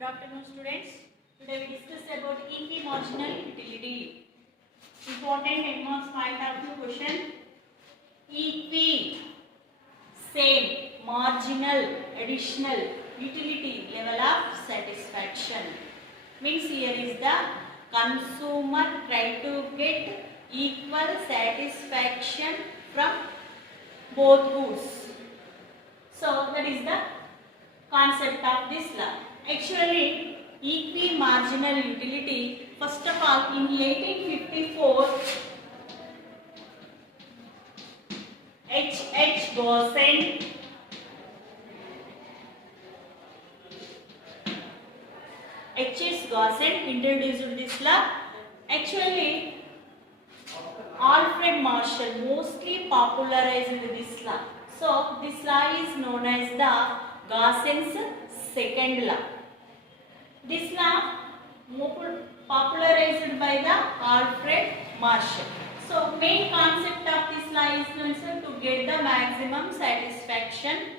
Good afternoon, students. Today we discuss about equi marginal utility. Important advanced point of view question. Equi, same, marginal, additional, utility, level of satisfaction. Means here is the consumer try to get equal satisfaction from both goods. So that is the concept of this law. Actually, equi-marginal utility, first of all, in 1854, H. Gaussen introduced this law. Actually, Alfred Marshall mostly popularized this law. So, this law is known as the Gaussen's second law. This law popularized by the Alfred Marshall. So, main concept of this law is to get the maximum satisfaction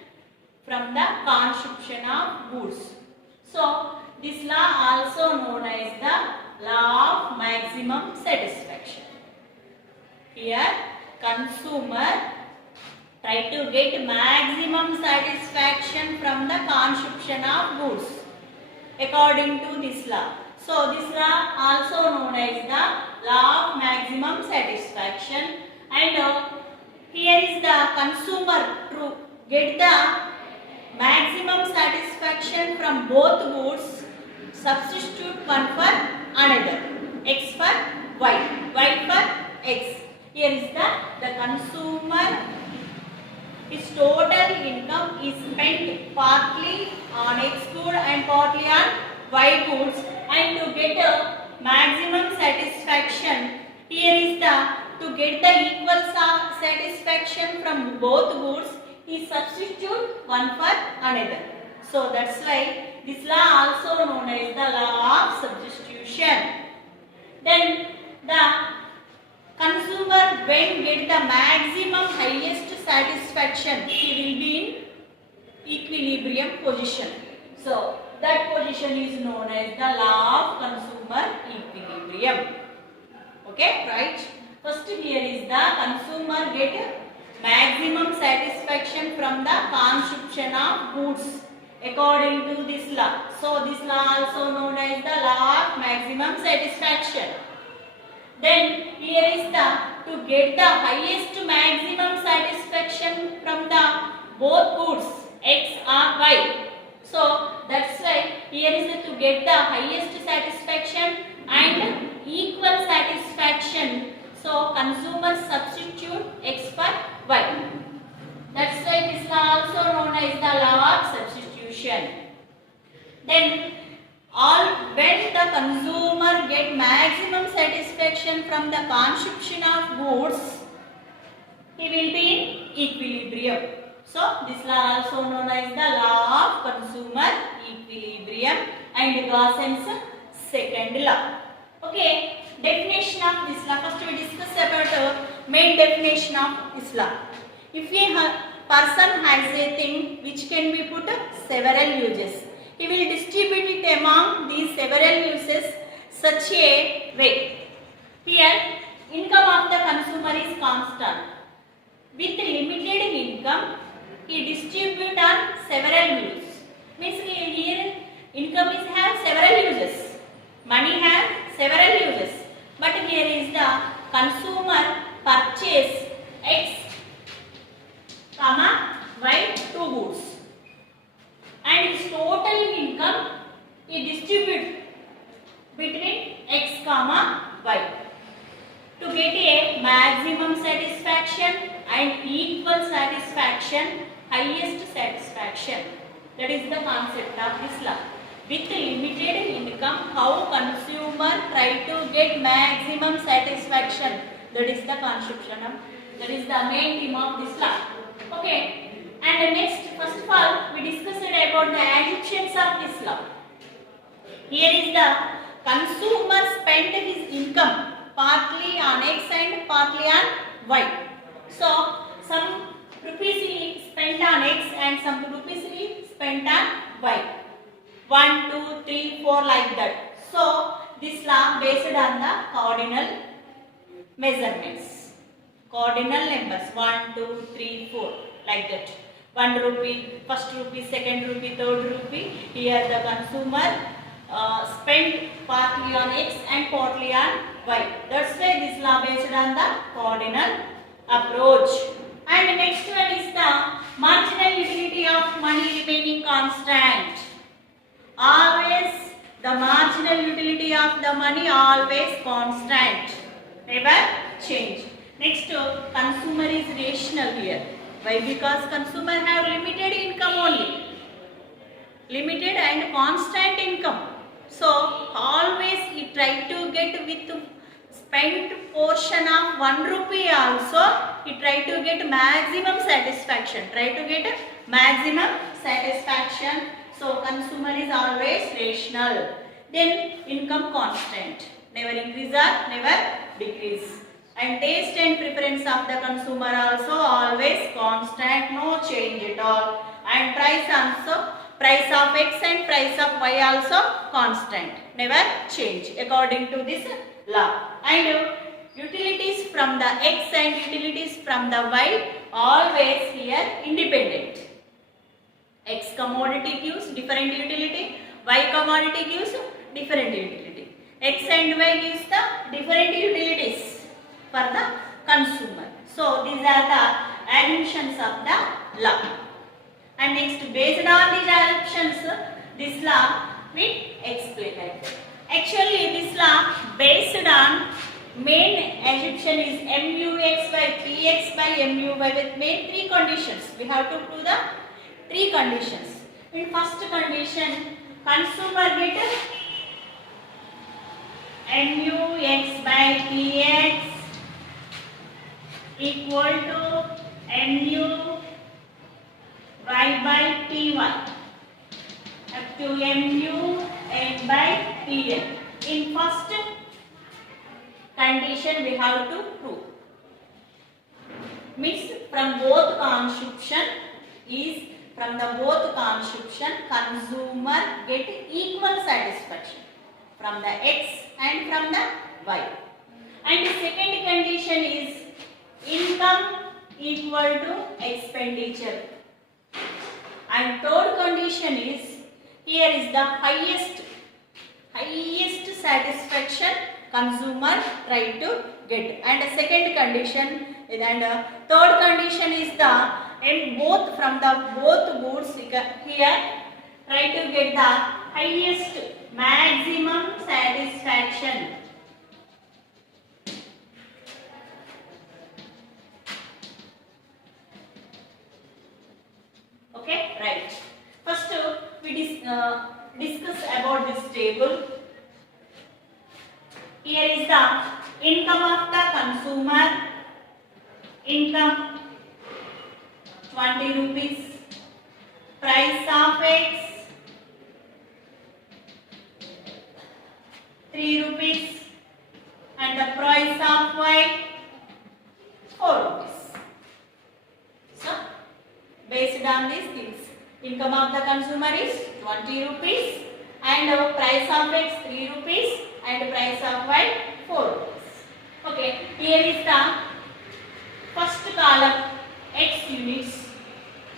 from the consumption of goods. So, this law also known as the law of maximum satisfaction. Here, consumer try to get maximum satisfaction from the consumption of goods according to this law. So, this law also known as the law of maximum satisfaction, and here is the consumer to get the maximum satisfaction from both goods, substitute one for another, x for y for x. Here is the consumer, his total income is spent partly on X good and partly on Y goods, and to get a maximum satisfaction, here is to get the equal satisfaction from both goods, he substitute one for another. So that's why this law also known as the law of substitution. Then the consumer when get the maximum highest satisfaction, he will be in equilibrium position. So that position is known as the law of consumer equilibrium. Okay, right? First here is the consumer get maximum satisfaction from the consumption of goods according to this law. So this law also known as the law of maximum satisfaction. Then here is to get the highest maximum satisfaction from the both goods X or Y. So that's why here is to get the highest satisfaction and equal satisfaction. So consumer substitute X for Y. That's why this law also known as the law of substitution. Then when the consumer get maximum satisfaction from the consumption of goods, he will be in equilibrium. So this law also known as the law of consumer equilibrium and Gaussen's second law. Okay, definition of this law. First we discuss about main definition of this law. If a person has a thing which can be put several uses, he will distribute it among these several uses such a way. Here, income of the consumer is constant. With limited income, he distribute on several uses. Means here, income is have several uses. Money have several uses. But here is the consumer purchase X, Y two goods. And his total income he distribute between X, Y to get a maximum satisfaction and equal satisfaction, highest satisfaction. That is the concept of this law. With limited income, how consumer try to get maximum satisfaction. That is the conception of, that is the main theme of this law. Okay. And next, first of all, we discussed about the assumptions of this law. Here is the consumer spent his income partly on X and partly on Y. So, some rupees he spent on X and some rupees he spent on Y. 1, 2, 3, 4 like that. So this law based on the cardinal measurements. Cardinal numbers 1, 2, 3, 4 like that. 1 rupee, first rupee, second rupee, third rupee. Here the consumer spent partly on X and partly on Y. That's why this law based on the cardinal approach. And next one is the marginal utility of money remaining constant. Always the marginal utility of the money always constant, never change. Next, consumer is rational here. Why? Because consumer have limited income only, limited and constant income. So always he try to get with spent portion of 1 rupee also, he try to get maximum satisfaction. Try to get maximum satisfaction. So consumer is always rational. Then income constant, never increase or never decrease. And taste and preference of the consumer also always constant, no change at all. And price also, price of X and price of Y also constant, never change according to this law. And utilities from the X and utilities from the Y always here independent. X commodity gives different utility, Y commodity gives different utility. X and Y gives the different utilities for the consumer. So these are the assumptions of the law. And next, based on these assumptions, this law will explain. Actually, this law based on main assumption is MUX by PX by MUY with main 3 conditions. We have to prove the 3 conditions. In first condition, consumer get MUX by PX equal to MUY by PY up to MUN by PN. In first condition we have to prove. Means from both consumption is from the both consumption consumer get equal satisfaction from the X and from the Y. And the second condition is income equal to expenditure. And third condition is here is the highest satisfaction consumer try to get. And the second condition and third condition is the in both from the both goods here try to get the highest maximum satisfaction. Okay, right. First we discuss about this table. Here is the income of the consumer. Income 20 rupees. Price of X 3 rupees. And the price of Y 4 rupees. So based on these things, income of the consumer is 20 rupees and price of X 3 rupees and price of Y 4 rupees. Okay, here is the first column X units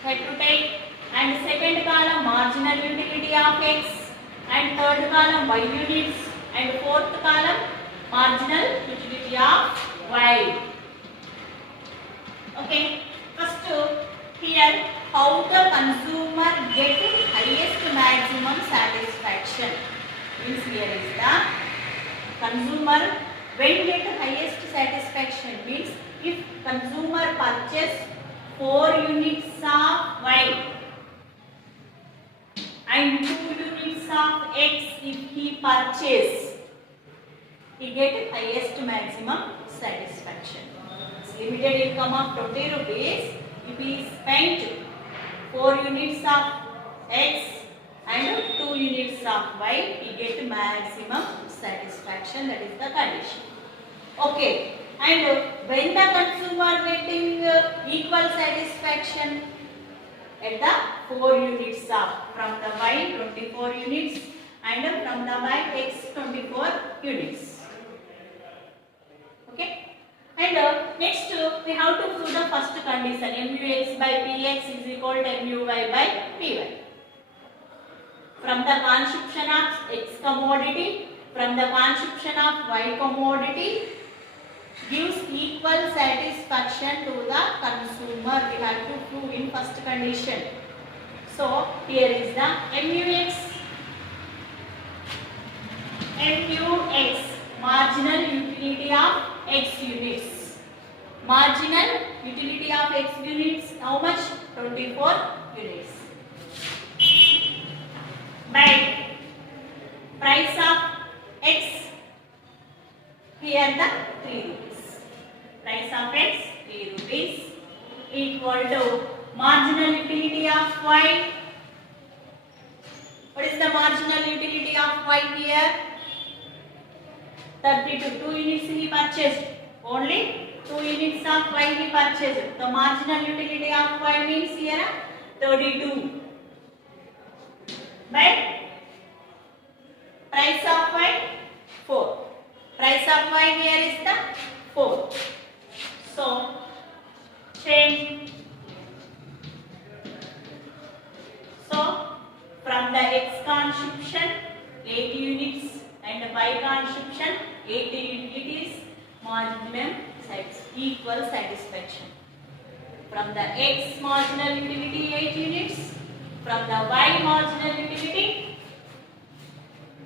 have to take, and second column marginal utility of X, and third column Y units, and fourth column marginal utility of Y. Okay, first here how the consumer get highest maximum satisfaction. Means here is the consumer when get highest satisfaction means if consumer purchase 4 units of Y and 2 units of X, if he purchase, he get highest maximum satisfaction. It's limited income of 20 rupees. If he spent 4 units of X and 2 units of Y, he get maximum satisfaction. That is the condition. Okay. And when the consumer getting equal satisfaction at the 4 units of from the y 24 units and from the y x 24 units. Okay, and next we have to prove the first condition, mux by px is equal to muy by py. From the conscription of x commodity, from the conscription of y commodity gives equal satisfaction to the consumer. We have to prove in first condition. So here is the mux, marginal utility of x units. Marginal utility of x units, how much? 24 units. By price of x, here the 3 rupees. Price of x 3 rupees equal to marginal utility of y. What is the marginal utility of y here? 32. 2 units he purchased. Only 2 units of y he purchased. The marginal utility of y means here 32 by price of y 4. Price of y here is the 4. So change. So from the x consumption 8 units and y consumption 80 units, maximum equal satisfaction. From the x marginal utility 8 units, from the y marginal utility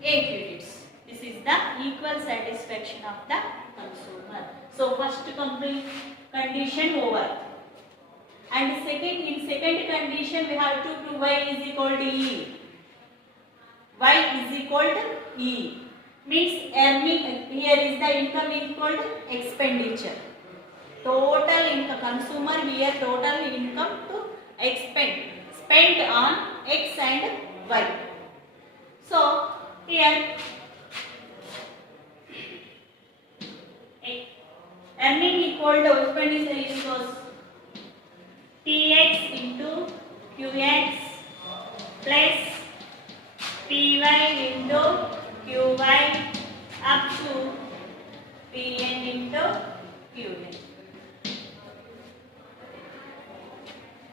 8 units. This is the equal satisfaction of the consumer. So first complete condition over. And in second condition we have to prove y is equal to e. Y is equal to e. Means earning, here is the income equal to expenditure. Total income, consumer here total income to spent on x and y. So here earning equal to expenditure equals px into qx plus py into qy up to pn into qn.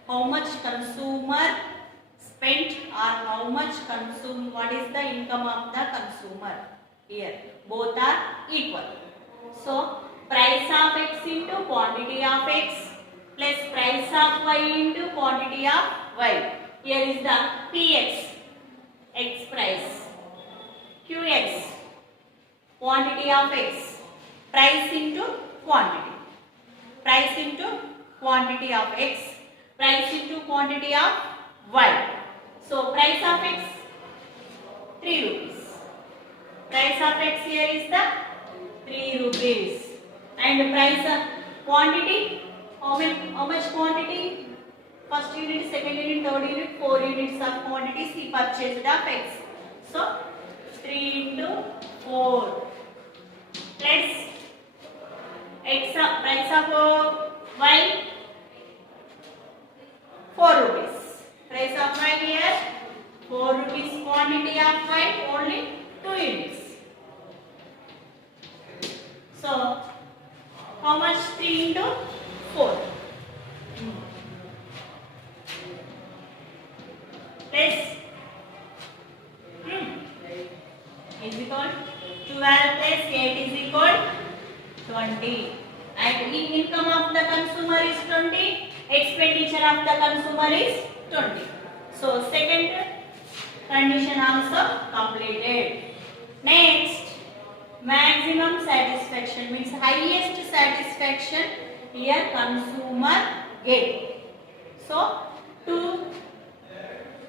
How much consumer spent or how much consume, what is the income of the consumer here? Both are equal. So price of x into quantity of x plus price of y into quantity of y. Here is the px, x price, qx, quantity of x, price into quantity, price into quantity of x, price into quantity of y. So price of x 3 rupees. Price of x here is the 3 rupees. And price of quantity, how much quantity? First unit, second unit, third unit, 4 units of quantities he purchased of x. So 3 into 4 plus x of price of y 4 rupees. Price of y here 4 rupees, quantity of y only 2 units. So how much? 3 into 4 plus is equal 12 plus 8 is equal 20. And income of the consumer is 20, expenditure of the consumer is 20. So second condition also completed. Next, maximum satisfaction means highest satisfaction here consumer get. So to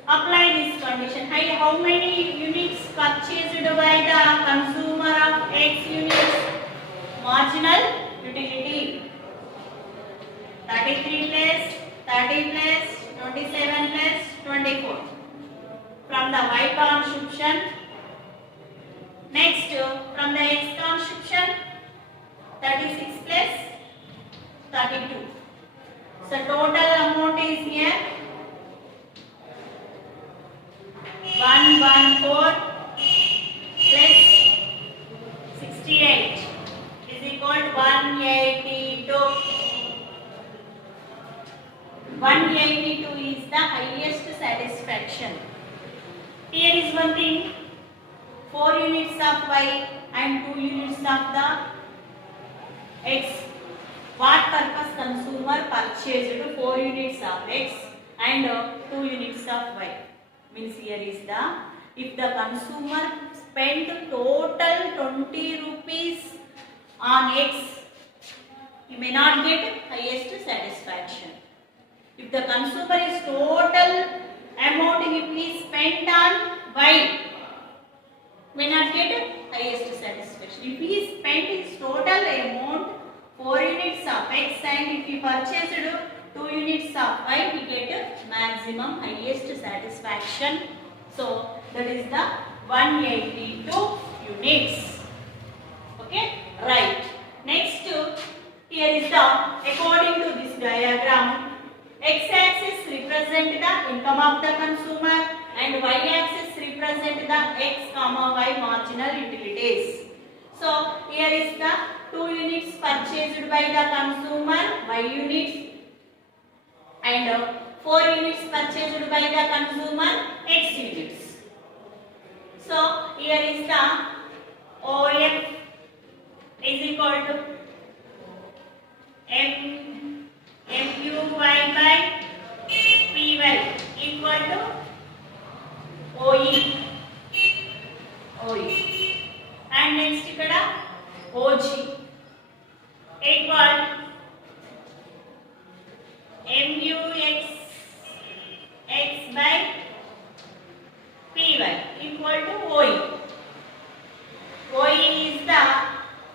apply this condition, how many units purchased by the consumer of x units? Marginal utility 33 plus 30 plus 27 plus 24. From the y consumption, next from the x consumption 36 plus 32. So total amount is here 114 plus 68 is equal to 182. 182 is the highest satisfaction. Here is one thing, 4 units of y and 2 units of the x. What purpose consumer purchased 4 units of x and 2 units of y? Means here is the, if the consumer spent total 20 rupees on x, he may not get highest satisfaction. If the consumer is total amount he please spent on y, may not get highest satisfaction. If he spent his total amount 4 units of x and if he purchased 2 units of y, he get maximum highest satisfaction. So that is the 182 units. Okay, right. Next, here is the, according to this diagram, x-axis represent the income of the consumer and y-axis represent the x comma y marginal utilities. So here is the 2 units purchased by the consumer, y units, and 4 units purchased by the consumer, x units. So here is the OF is equal to MUY by PY equal to OE. And next ikkada OG equal MUX x by PY equal to OE. OE is the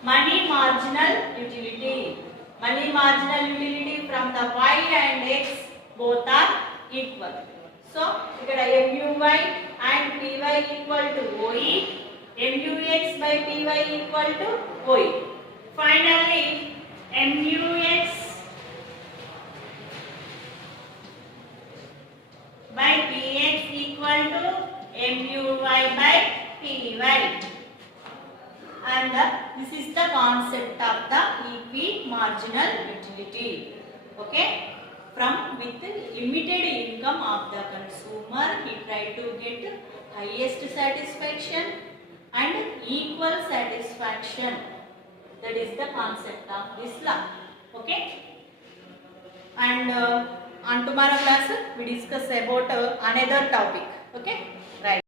money marginal utility. Money marginal utility from the y and x both are equal. So ikkada MUY and PY equal to OE, MUX by PY equal to OE. Finally MUX by PX equal to MUY by PY. And this is the concept of the EP marginal utility. Okay, from with limited income of the consumer, he tried to get highest satisfaction and equal satisfaction. That is the concept of this law. Okay, and on tomorrow class we discuss about another topic. Okay, right.